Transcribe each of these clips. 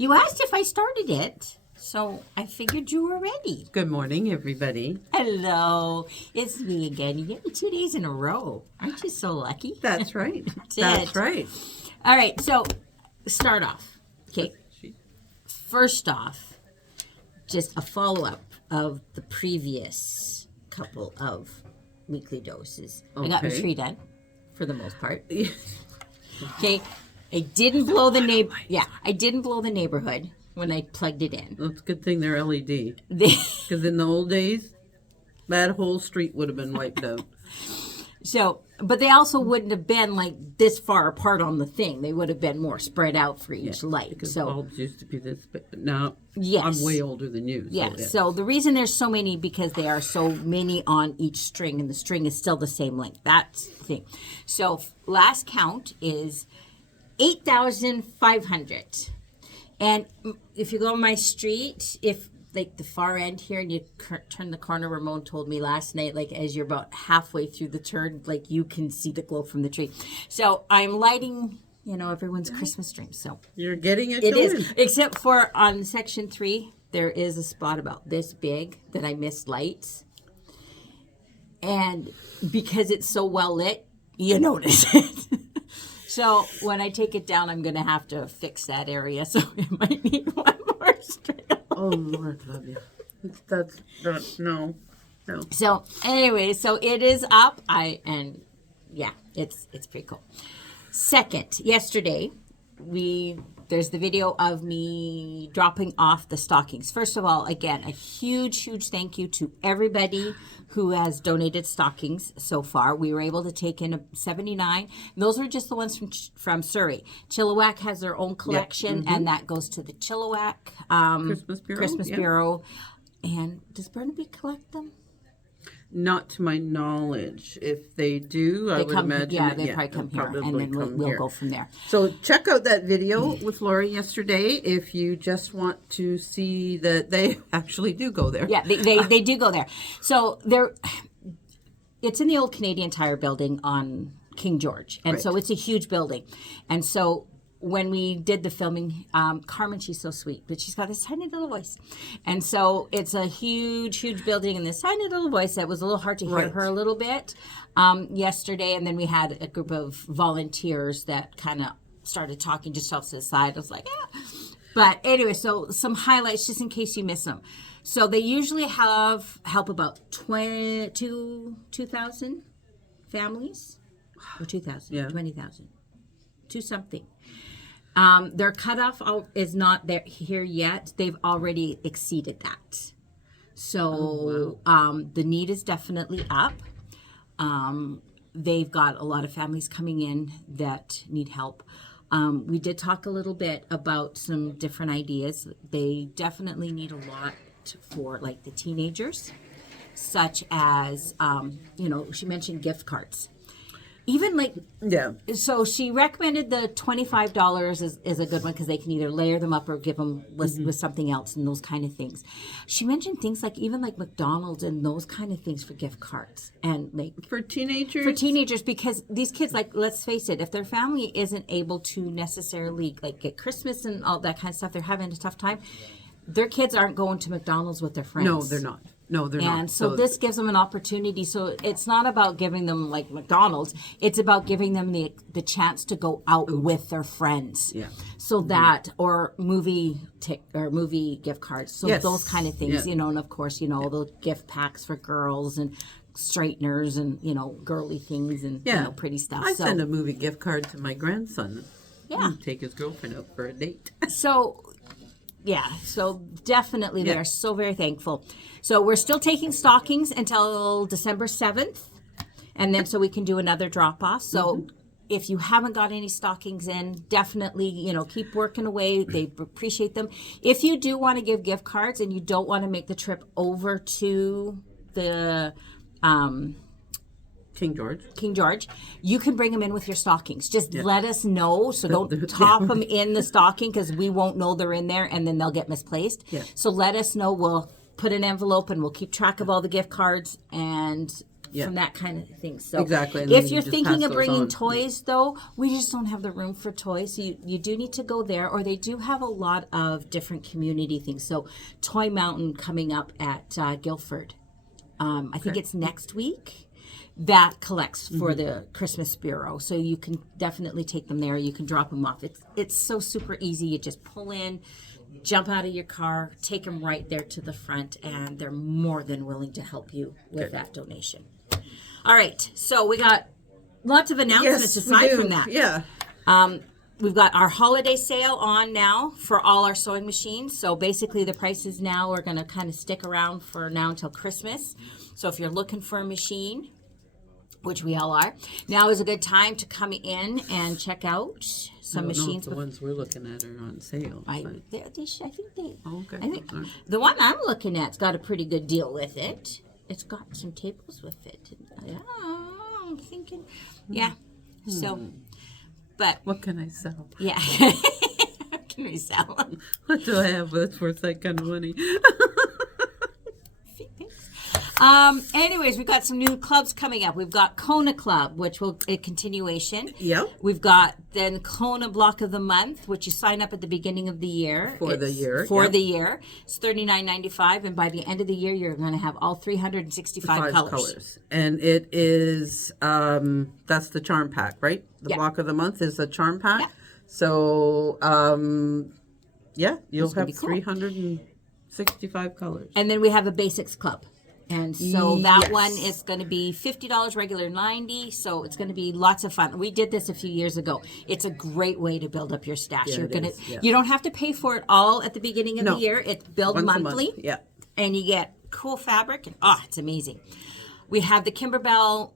You asked if I started it, so I figured you were ready. Good morning, everybody. Hello, it's me again. You get me 2 days in a row. Aren't you so lucky? That's right. That's right. All right, so start off. Okay. First off, just a follow-up of the previous couple of weekly doses. I got my tree done, for the most part. Okay. I didn't blow the I didn't blow the neighborhood when I plugged it in. Well, it's a good thing they're LED. Because in the old days, that whole street would have been wiped out. So, but they also wouldn't have been like this far apart on the thing. They would have been more spread out for each light. Because so bulbs used to be this big. Now, yes. I'm way older than you. Yes. So the reason there's so many, because there are so many on each string, and the string is still the same length. That's the thing. So last count is 8,500. And if you go on my street, if like the far end here and you turn the corner, Ramon told me last night, like as you're about halfway through the turn, like you can see the glow from the tree. So I'm lighting, everyone's Christmas dreams. So you're getting it. It is, except for on section 3, there is a spot about this big that I missed lights. And because it's so well lit, you notice it. So when I take it down, I'm going to have to fix that area. So it might need one more string. Oh, Lord love you. That's no. So anyway, so it is up. It's pretty cool. Second, yesterday, there's the video of me dropping off the stockings. First of all, again, a huge thank you to everybody who has donated stockings so far. We were able to take in 79. Those are just the ones from Surrey. Chilliwack has their own collection, and that goes to the Chilliwack Christmas Bureau. And does Burnaby collect them? Not to my knowledge. If they do, I would imagine. Yeah, they probably come here, and then we'll go from there. So check out that video with Lori yesterday if you just want to see that they actually do go there. Yeah, they do go there. So it's in the old Canadian Tire building on King George, and so it's a huge building, and so. When we did the filming, Carmen, she's so sweet, but she's got this tiny little voice. And so it's a huge building and this tiny little voice that was a little hard to hear her a little bit yesterday. And then we had a group of volunteers that kind of started talking just off to the side. I was like, yeah. But anyway, so some highlights just in case you miss them. So they usually have help about 2,000 families. Or 2,000, yeah. 20,000. 2 something. Their cutoff is not there here yet. They've already exceeded that. So the need is definitely up. They've got a lot of families coming in that need help. We did talk a little bit about some different ideas. They definitely need a lot for like the teenagers, such as, she mentioned gift cards. Even so she recommended the $25 is a good one because they can either layer them up or give them with something else and those kind of things. She mentioned things like even like McDonald's and those kind of things for gift cards and like for teenagers because these kids, like, let's face it, if their family isn't able to necessarily like get Christmas and all that kind of stuff, they're having a tough time. Their kids aren't going to McDonald's with their friends. No, they're not. And so this gives them an opportunity. So it's not about giving them like McDonald's. It's about giving them the chance to go out with their friends. Yeah. So that or movie gift cards. So those kind of things, and of course, the gift packs for girls and straighteners and girly things and pretty stuff. I send a movie gift card to my grandson. Yeah. Take his girlfriend out for a date. So definitely they are so very thankful. So we're still taking stockings until December 7th, and then so we can do another drop-off. So if you haven't got any stockings in, definitely, keep working away. They appreciate them. If you do want to give gift cards and you don't want to make the trip over to the King George, you can bring them in with your stockings. Just let us know. So don't top them in the stocking because we won't know they're in there and then they'll get misplaced. Yeah. So let us know. We'll put an envelope and we'll keep track of all the gift cards and from that kind of thing. So exactly. And if then you're just thinking pass of those bringing on. toys, though, we just don't have the room for toys. So you do need to go there, or they do have a lot of different community things. So Toy Mountain coming up at Guilford. I think it's next week. That collects for the Christmas Bureau, so you can definitely take them there. You can drop them off. It's so super easy. You just pull in, jump out of your car, take them right there to the front, and they're more than willing to help you with that donation. All right, so we got lots of announcements aside from that. Yeah. We've got our holiday sale on now for all our sewing machines. So basically the prices now are going to kind of stick around for now until Christmas. So if you're looking for a machine, which we all are, now is a good time to come in and check out some machines. The ones we're looking at are on sale. I think they. Okay. I think the one I'm looking at's got a pretty good deal with it. It's got some tables with it. I'm thinking, yeah. So, but What can I sell? yeah, what can we sell? What do I have that's worth that kind of money? Anyways, we've got some new clubs coming up. We've got Kona Club, which will a continuation. Yep. We've got then Kona Block of the Month, which you sign up at the beginning of the year. For the year. The year. It's $39.95, and by the end of the year, you're going to have all 365 colors. And it is, that's the charm pack, right? The block of the month is a charm pack. Yeah. So, you'll have be cool. 365 colors. And then we have a Basics Club. And so that one is going to be $50, regular $90. So it's going to be lots of fun. We did this a few years ago. It's a great way to build up your stash. You don't have to pay for it all at the beginning of the year. It's billed monthly. Yeah. And you get cool fabric, and it's amazing. We have the Kimberbell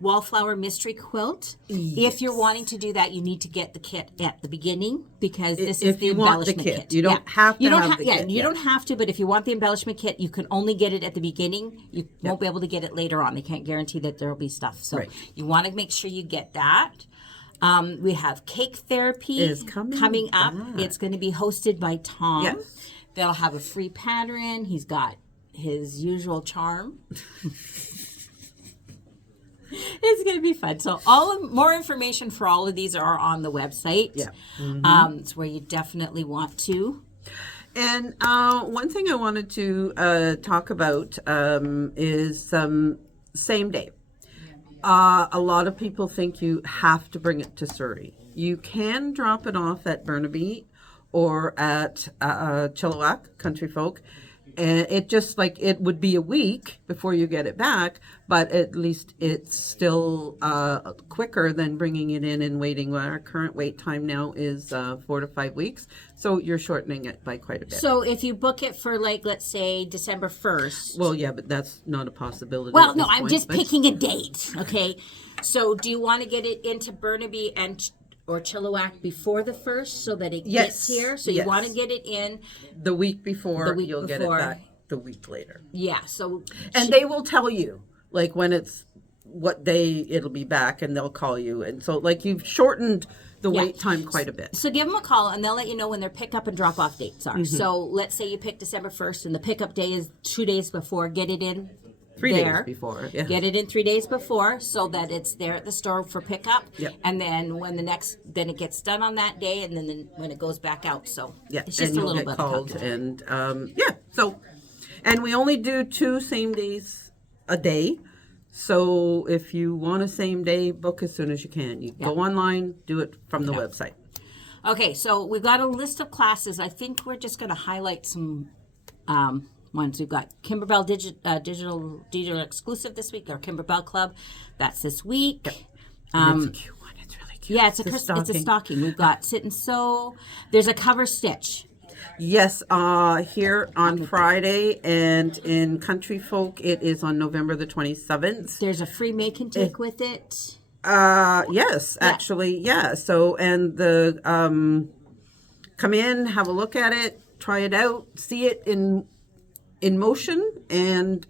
Wallflower Mystery Quilt. Yes. If you're wanting to do that, you need to get the kit at the beginning, because this is the embellishment kit. You don't have to have the kit. You don't have to, but if you want the embellishment kit, you can only get it at the beginning. You won't be able to get it later on. They can't guarantee that there will be stuff. So you want to make sure you get that. We have Cake Therapy is coming up. back. It's going to be hosted by Tom. Yes. They'll have a free pattern. He's got his usual charm. It's going to be fun. So more information for all of these are on the website. Yeah. It's where you definitely want to. And one thing I wanted to talk about is same day. A lot of people think you have to bring it to Surrey. You can drop it off at Burnaby or at Chilliwack Country Folk. And it just it would be a week before you get it back, but at least it's still quicker than bringing it in and waiting. Our current wait time now is 4 to 5 weeks, so you're shortening it by quite a bit. So if you book it for let's say December 1st. Well, yeah, but that's not a possibility. Well, no, I'm just picking a date. Okay, so do you want to get it into Burnaby or Chilliwack before the 1st so that it gets here? So you want to get it in the week before. You'll get it back the week later. Yeah. So and they will tell you when it's what day it'll be back, and they'll call you. And so you've shortened the wait time quite a bit. So give them a call, and they'll let you know when their pickup and drop off dates are. So let's say you pick December 1st, and the pickup day is 2 days before. Get it in 3 days before. Yeah. Get it in 3 days before so that it's there at the store for pickup. Yep. And then when then it gets done on that day, and then when it goes back out. So it's just and a little get bit called, and and we only do 2 same days a day. So if you want a same day, book as soon as you can. You go online, do it from the website. Okay, so we've got a list of classes. I think we're just going to highlight some ones. We've got Kimberbell Digital Exclusive this week, or Kimberbell Club. That's this week. It's a cute one. It's really cute. Yeah, it's a stocking. We've got Sit and Sew. There's a cover stitch. Yes, here on Friday, and in Country Folk, it is on November the 27th. There's a free make and take with it. Yes, actually, yeah. So, and the come in, have a look at it, try it out, see it in motion, and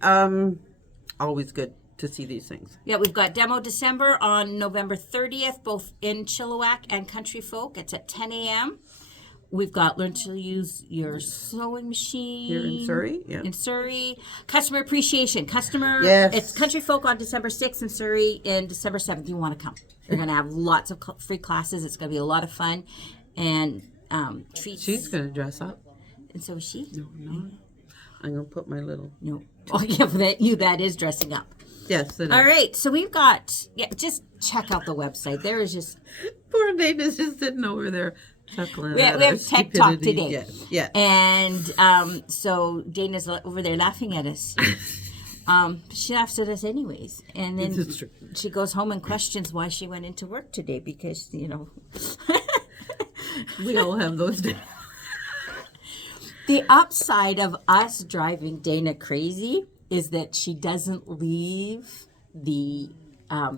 always good to see these things. Yeah, we've got Demo December on November 30th, both in Chilliwack and Country Folk. It's at 10 a.m. we've got learn to use your sewing machine. Here in Surrey, yeah. In Surrey. Customer appreciation. Yes. It's Country Folk on December 6th in Surrey and December 7th. You want to come. They're going to have lots of free classes. It's going to be a lot of fun. And treats. She's going to dress up. And so is she? No. I'm going to put my little... No. Oh, yeah, that is dressing up. Yes. All right. So we've got... Yeah, just check out the website. There is just... Poor Dana's just sitting over there chuckling. We have Tech Talk today. Yes. Yeah. And so Dana's over there laughing at us. She laughs at us anyways. And then she goes home and questions why she went into work today because, you know... We all have those days. The upside of us driving Dana crazy is that she doesn't leave the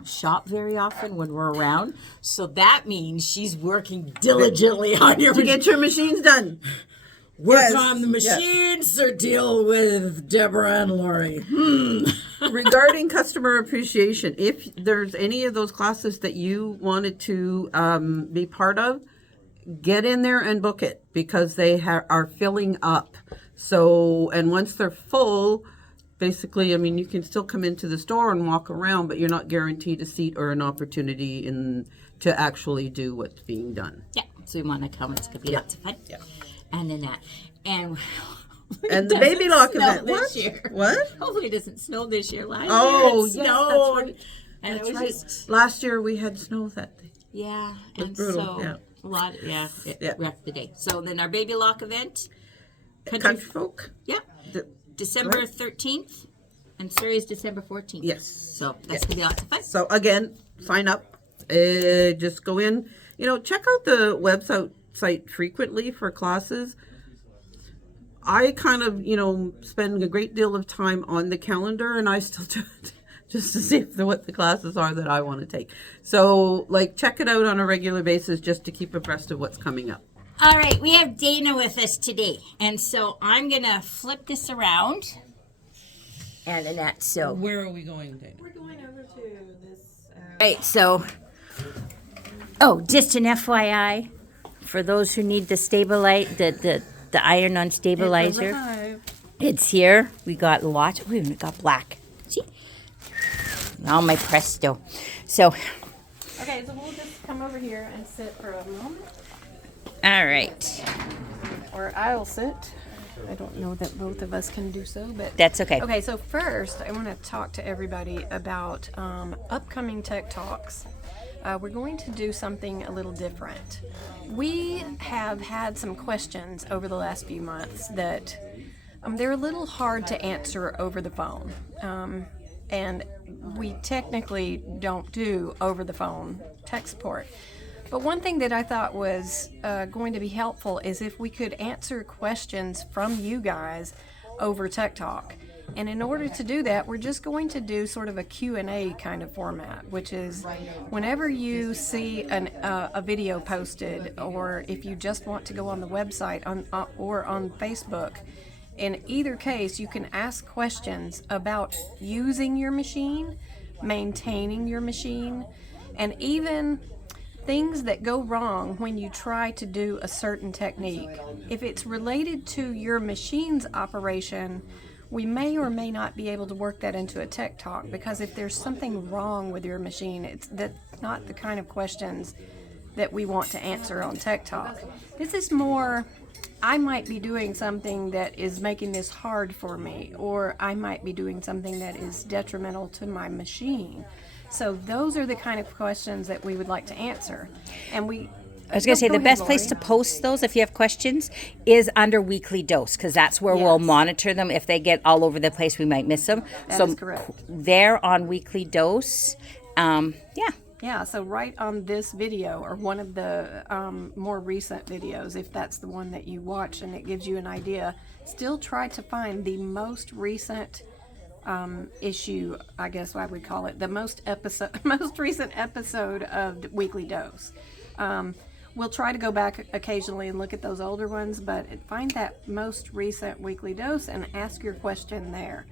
shop very often when we're around. So that means she's working diligently on to get your machines done. Work on the machines or deal with Deborah and Lori. Regarding customer appreciation, if there's any of those classes that you wanted to be part of, get in there and book it because they are filling up. So, and once they're full, basically, I mean, you can still come into the store and walk around, but you're not guaranteed a seat or an opportunity to actually do what's being done. Yeah, so you want to come. It's going to be lots of fun. Yeah. And then that. And the baby lock event. This year. What? Hopefully it doesn't snow this year. Last Oh, year it yes, snowed. that's right. And That's it was right. just, Last year we had snow that day. yeah. was And brutal, so yeah. a lot, it wrecked the day. So then our baby lock event. Country Folk? Yeah. December 13th. And Surrey's December 14th. Yes. So that's going to be lots of fun. So again, sign up. Just go in. Check out the website frequently for classes. I kind of, spend a great deal of time on the calendar, and I still do it just to see what the classes are that I want to take. So, check it out on a regular basis just to keep abreast of what's coming up. All right, we have Dana with us today, and so I'm going to flip this around. And Annette, so... Where are we going, Dana? We're going over to this... Right, so... just an FYI, for those who need the the iron-on stabilizer, it's here. We got lots. We even got black. See? All my Presto. So... Okay, so we'll just come over here and sit for a moment. All right. Or I'll sit. I don't know that both of us can do so, but... That's okay. Okay, so first, I want to talk to everybody about upcoming Tech Talks. We're going to do something a little different. We have had some questions over the last few months that they're a little hard to answer over the phone. And we technically don't do over-the-phone tech support. But one thing that I thought was going to be helpful is if we could answer questions from you guys over Tech Talk. And in order to do that, we're just going to do sort of a Q&A kind of format, which is whenever you see a video posted, or if you just want to go on the website or on Facebook, in either case, you can ask questions about using your machine, maintaining your machine, and even things that go wrong when you try to do a certain technique. If it's related to your machine's operation, we may or may not be able to work that into a tech talk, because if there's something wrong with your machine, that's not the kind of questions that we want to answer on Tech Talk. This is more, I might be doing something that is making this hard for me, or I might be doing something that is detrimental to my machine. So those are the kind of questions that we would like to answer. And I was going to say the best place to post those, if you have questions, is under Weekly Dose, because that's where we'll monitor them. If they get all over the place, we might miss them. That is correct. There on Weekly Dose, Yeah, so right on this video, or one of the more recent videos, if that's the one that you watch and it gives you an idea, still try to find the most recent issue, I guess I would call it, the most recent episode of Weekly Dose. We'll try to go back occasionally and look at those older ones, but find that most recent Weekly Dose and ask your question there.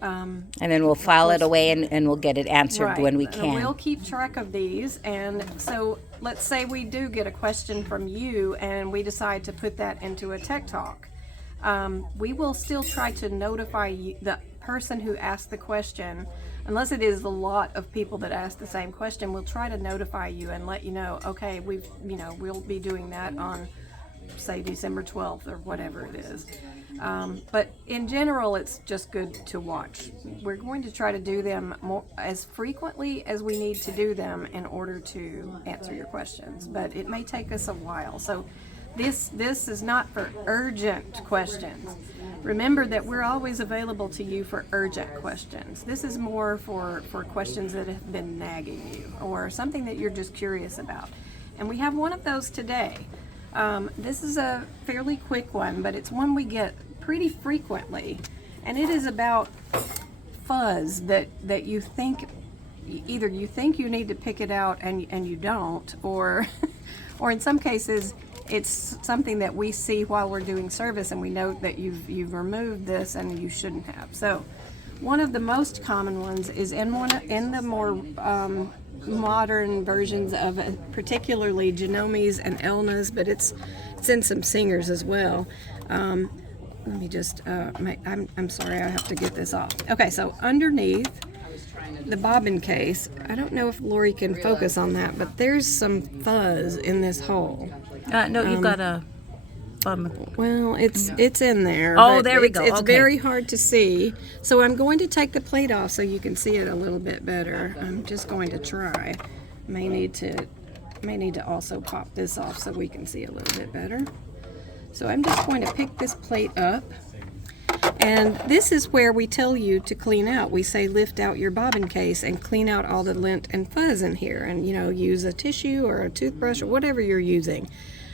And then we'll file it away and we'll get it answered when we can. We'll keep track of these, and so let's say we do get a question from you and we decide to put that into a Tech Talk. We will still try to notify you, the person who asked the question, unless it is a lot of people that ask the same question. We'll try to notify you and let you know, okay, we'll be doing that on, say, December 12th or whatever it is. But in general, it's just good to watch. We're going to try to do them as frequently as we need to do them in order to answer your questions, but it may take us a while. So this is not for urgent questions. Remember that we're always available to you for urgent questions. This is more for questions that have been nagging you or something that you're just curious about. And we have one of those today. This is a fairly quick one, but it's one we get pretty frequently, and it is about fuzz that you think either you think you need to pick it out and you don't, or in some cases it's something that we see while we're doing service and we note that you've removed this and you shouldn't have. So one of the most common ones is in the more modern versions of particularly Genomes and Elnas, but it's in some singers as well. Let me just, I'm sorry, I have to get this off. Okay, so underneath the bobbin case, I don't know if Lori can focus on that, but there's some fuzz in this hole. No, you've got a... Well, it's in there. Oh, there we go. It's okay. very hard to see. So I'm going to take the plate off so you can see it a little bit better. I'm just going to try. May need to also pop this off so we can see a little bit better. So I'm just going to pick this plate up. And this is where we tell you to clean out. We say lift out your bobbin case and clean out all the lint and fuzz in here. And, use a tissue or a toothbrush or whatever you're using.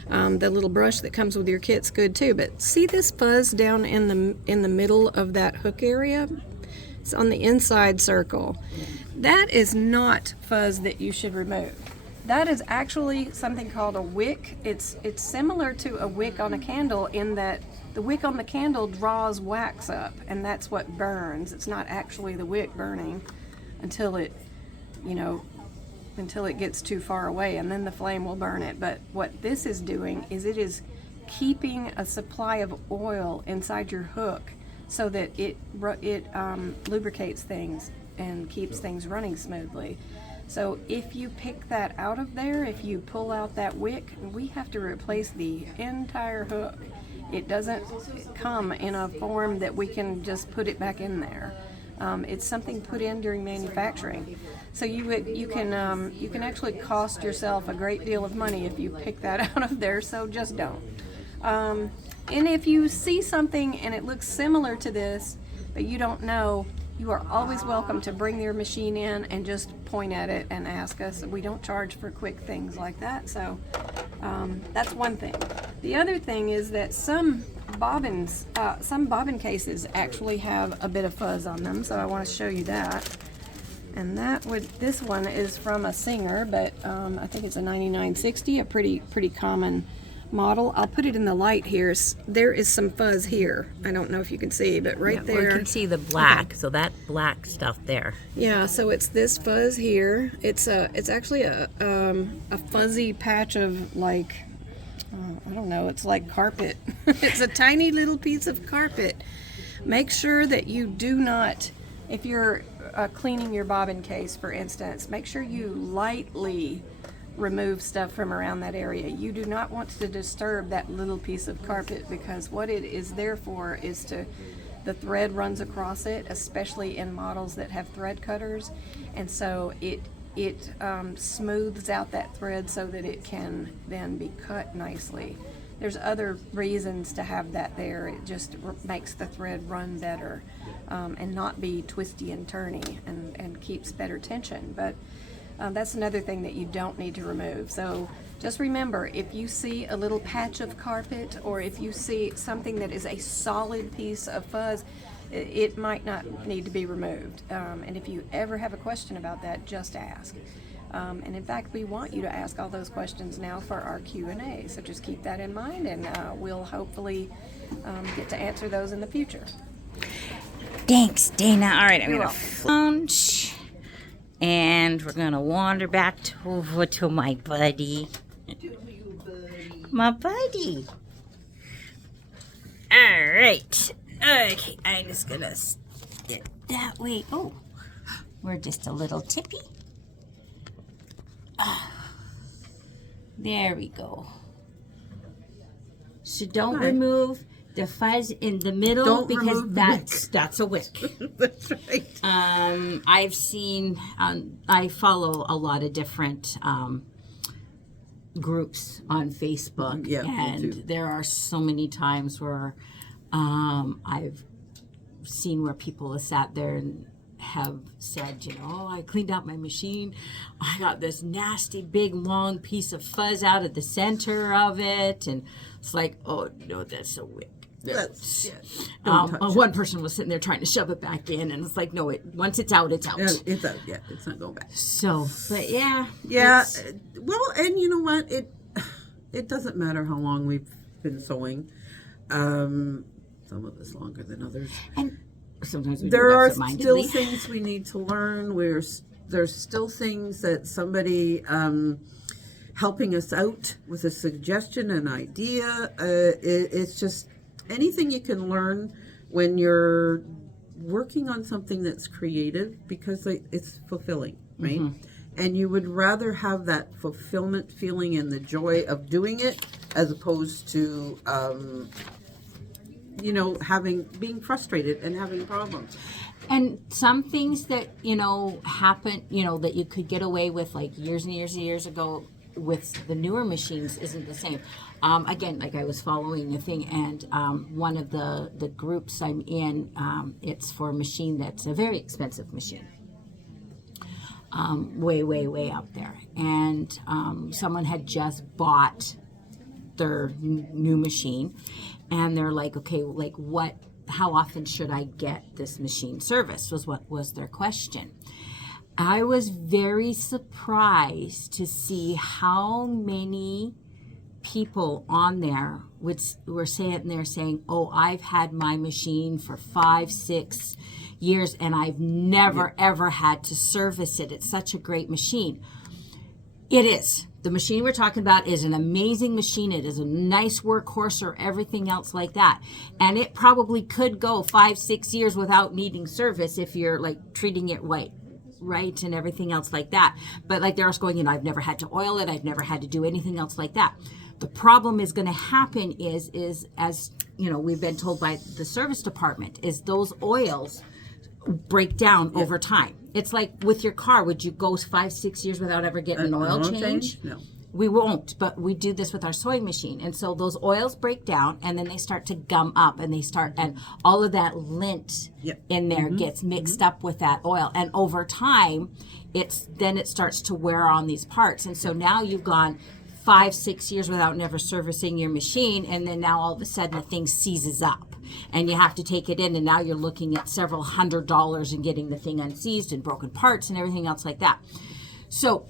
The little brush that comes with your kit's good too. But see this fuzz down in the middle of that hook area? It's on the inside circle. That is not fuzz that you should remove. That is actually something called a wick. It's similar to a wick on a candle in that the wick on the candle draws wax up, and that's what burns. It's not actually the wick burning until it gets too far away, and then the flame will burn it. But what this is doing is it is keeping a supply of oil inside your hook so that it lubricates things and keeps things running smoothly. So if you pick that out of there, if you pull out that wick, we have to replace the entire hook. It doesn't come in a form that we can just put it back in there. It's something put in during manufacturing. So you can actually cost yourself a great deal of money if you pick that out of there, so just don't. And if you see something and it looks similar to this, but you don't know, you are always welcome to bring your machine in and just point at it and ask us. We don't charge for quick things like that, so that's one thing. The other thing is that some bobbin cases actually have a bit of fuzz on them, so I want to show you that. And this one is from a Singer, but I think it's a 9960, a pretty common model. I'll put it in the light here. There is some fuzz here. I don't know if you can see, but there. You can see the black, so that black stuff there. Yeah, so it's this fuzz here. It's actually a fuzzy patch of I don't know, it's like carpet. It's a tiny little piece of carpet. Make sure that you do not, if you're cleaning your bobbin case, for instance, make sure you lightly remove stuff from around that area. You do not want to disturb that little piece of carpet, because what it is there for is the thread runs across it, especially in models that have thread cutters, and so it smooths out that thread so that it can then be cut nicely. There's other reasons to have that there. It just makes the thread run better and not be twisty and turny, and keeps better tension. But that's another thing that you don't need to remove. So just remember, if you see a little patch of carpet, or if you see something that is a solid piece of fuzz, it might not need to be removed. And if you ever have a question about that, just ask. And in fact, we want you to ask all those questions now for our Q&A. So just keep that in mind, and we'll hopefully get to answer those in the future. Thanks, Dana. All right, I'm going to lounge. And we're going to wander back over to my buddy. My buddy. All right. Okay, I'm just going to sit that way. Oh, we're just a little tippy. There we go. So don't remove the fuzz in the middle. Don't because remove that's a wick. That's right. I've seen, I follow a lot of different groups on Facebook, Yeah, me and too. there are so many times where I've seen where people have sat there and have said, oh, I cleaned out my machine. I got this nasty big long piece of fuzz out of the center of it, and it's like, oh no, that's a wick. That's, don't touch One person was sitting there trying to shove it back in, and it's like, no, once it's out, it's out. it. It's out. Yeah, it's not going back. So, but yeah. Yeah. Well, and you know what? It doesn't matter how long we've been sewing. Some of us longer than others. And sometimes we There do are absent-mindedly. still things we need to learn. There's still things that somebody helping us out with a suggestion, an idea. It's just anything you can learn when you're working on something that's creative, because it's fulfilling, right? And you would rather have that fulfillment feeling and the joy of doing it as opposed to being frustrated and having problems. And some things that, happen, that you could get away with like years and years and years ago with the newer machines isn't the same. Again, like I was following a thing, and one of the groups I'm in, it's for a machine that's a very expensive machine. Way out there. And someone had just bought their new machine, and they're like, okay, like how often should I get this machine serviced, was what was their question. I was very surprised to see how many people on there were saying, oh, I've had my machine for 5-6 years and I've never ever had to service it. It's such a great machine. It is. The machine we're talking about is an amazing machine. It is a nice workhorse or everything else like that. And it probably could go 5-6 years without needing service if you're like treating it right and everything else like that. But like they're also going, I've never had to oil it. I've never had to do anything else like that. The problem is going to happen is as we've been told by the service department, is those oils break down over time. It's like with your car, would you go 5-6 years without ever getting an oil change? No. We won't, but we do this with our sewing machine. And so those oils break down and then they start to gum up, and all of that lint in there gets mixed up with that oil. And over time, it starts to wear on these parts. And so now you've gone 5-6 years without never servicing your machine, and then now all of a sudden the thing seizes up and you have to take it in, and now you're looking at several $100s and getting the thing unseized and broken parts and everything else like that. So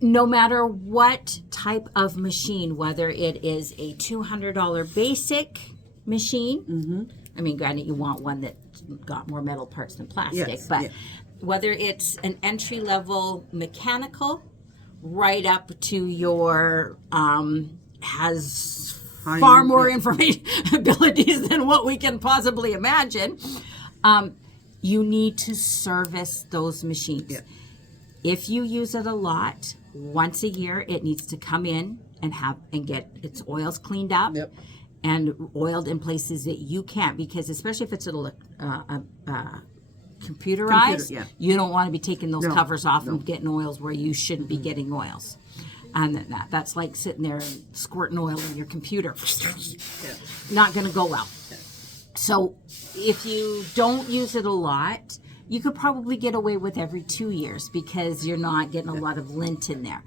no matter what type of machine, whether it is a $200 basic machine, I mean, granted, you want one that's got more metal parts than plastic, but whether it's an entry-level mechanical right up to your has far more information abilities than what we can possibly imagine, you need to service those machines. If you use it a lot, once a year it needs to come in and get its oils cleaned up and oiled in places that you can't, because especially if it's computerized, you don't want to be taking those covers off and getting oils where you shouldn't be getting oils. And that's like sitting there and squirting oil in your computer. Not going to go well. So if you don't use it a lot, you could probably get away with every 2 years because you're not getting a lot of lint in there.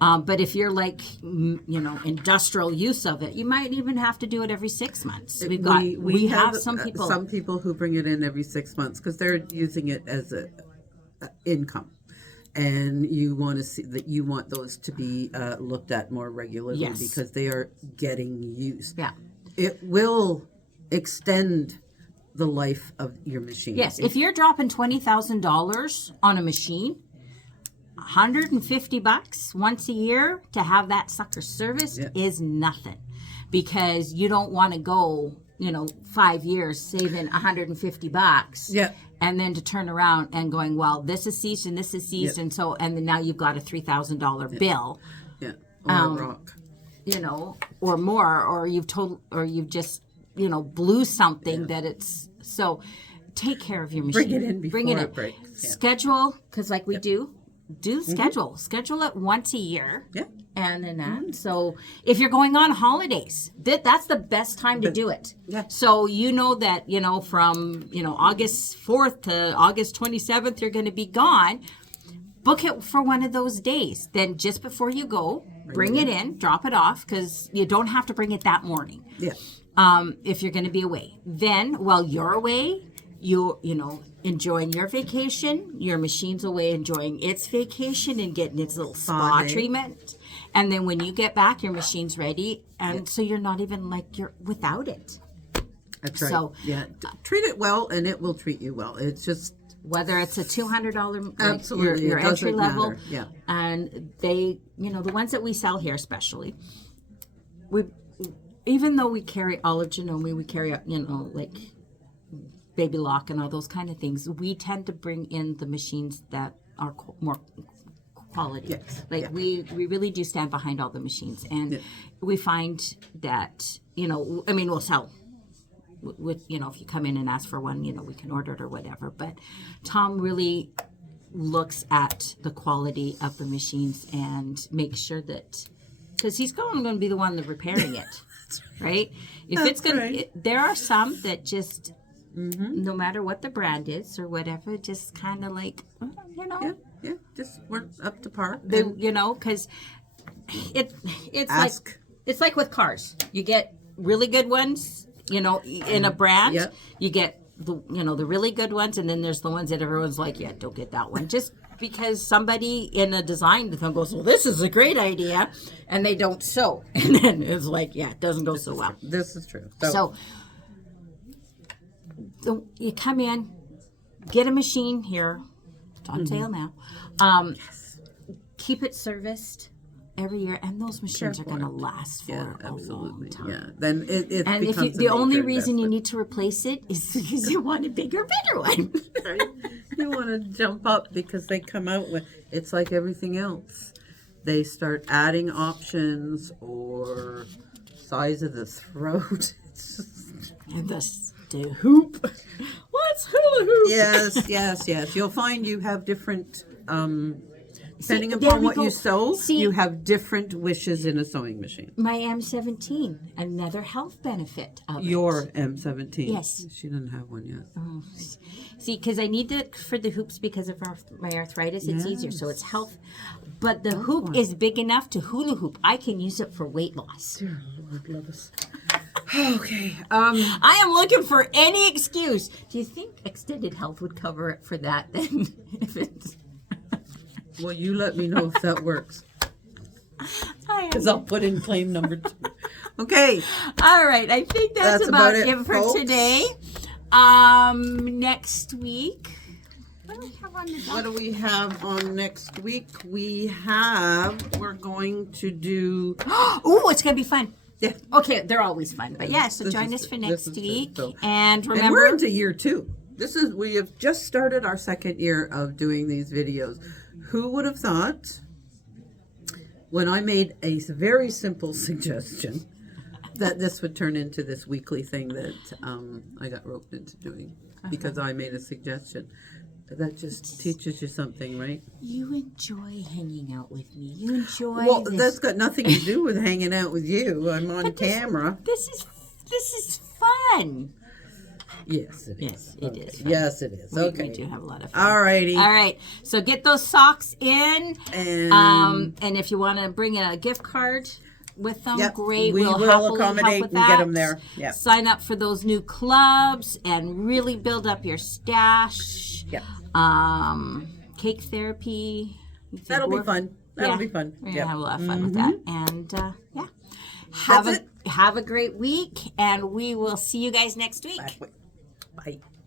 But if you're like, industrial use of it, you might even have to do it every 6 months. We have some people who bring it in every 6 months because they're using it as a income, and you want to see that you want those to be looked at more regularly because they are getting used. It will extend the life of your machine. Yes, if you're dropping $20,000 on a machine, $150 once a year to have that sucker serviced is nothing, because you don't want to go, 5 years saving $150. Yeah. And then to turn around and going, well, this is seized and this is seized, and so, and then now you've got a $3,000 bill. Yeah. Or a rock. Or more, or you've just, blew something that it's, so take care of your machine. Bring it in before it breaks. Yeah. Schedule, because like we do schedule it once a year. Yeah. And then that. So if you're going on holidays, that's the best time to do it. Yeah. So that, from, August 4th to August 27th, you're going to be gone. Book it for one of those days. Then just before you go, bring it in, drop it off, because you don't have to bring it that morning. Yeah. If you're going to be away. Then while you're away, you enjoying your vacation, your machine's away enjoying its vacation and getting its little spa treatment. And then when you get back, your machine's ready. And so you're not even you're without it. That's right. So, treat it well and it will treat you well. It's just, whether it's a $200 absolutely, your entry level, matter. Yeah. And they, the ones that we sell here especially, even though we carry olive genome, we carry baby lock and all those kind of things, we tend to bring in the machines that are more quality. Yes. We really do stand behind all the machines, and we find that we'll sell with if you come in and ask for one, we can order it or whatever, but Tom really looks at the quality of the machines and makes sure that, because he's going to be the one that's repairing it. Right? If it's going to, there are some that just, no matter what the brand is or whatever, just kind of Yeah, just work up to par. Because it's like with cars. You get really good ones, in a brand. Yep. You get the really good ones, and then there's the ones that everyone's like, yeah, don't get that one. Just because somebody in a design goes, well, this is a great idea, and they don't sew. And then it's like, yeah, it doesn't go so well. This is true. So you come in, get a machine here. It's on sale now. Keep it serviced every year, and those machines are going to last for a long time. Yeah, then it and becomes if the only reason investment. you need to replace it is because you want a bigger, better one. You want to jump up because they come out with, it's like everything else. They start adding options or size of the throat. And the hoop. What's hula hoop? Yes. You'll find you have different, depending upon what you sew, you have different wishes in a sewing machine. My M17, another health benefit of Your M17. Yes. She doesn't have one yet. Oh. See, because I need it for the hoops because of my arthritis. It's easier, so it's health. But the hoop is big enough to hula hoop. I can use it for weight loss. Dear Lord, love us. Okay. I am looking for any excuse. Do you think Extended Health would cover it for that then? If it's... Well, you let me know if that works. Because I'll put in claim number 2. Okay. All right. I think that's about it for folks. today. Next week. What do we have on next week? We're going to do... Oh, it's going to be fun. Yeah. Okay, they're always fun. But yeah, so join us for next week. So, and remember... And we're into year 2. We have just started our second year of doing these videos. Who would have thought, when I made a very simple suggestion, that this would turn into this weekly thing that I got roped into doing because I made a suggestion. That just teaches you something, right? You enjoy hanging out with me. You enjoy Well, this. that's got nothing to do with hanging out with you. I'm on camera. This is fun. Yes, it is. Yes, it is fun. Yes, it is. We do have a lot of fun. All righty. All right. So get those socks in. And if you want to bring a gift card with them, Yep, great. we We'll will happily accommodate help with and that. get them there. Yep. Sign up for those new clubs and really build up your stash. Yep. Cake therapy. That'll be fun. That'll be fun. We're Yep. gonna have a lot of fun with that. And have a great week, and we will see you guys next week. Bye.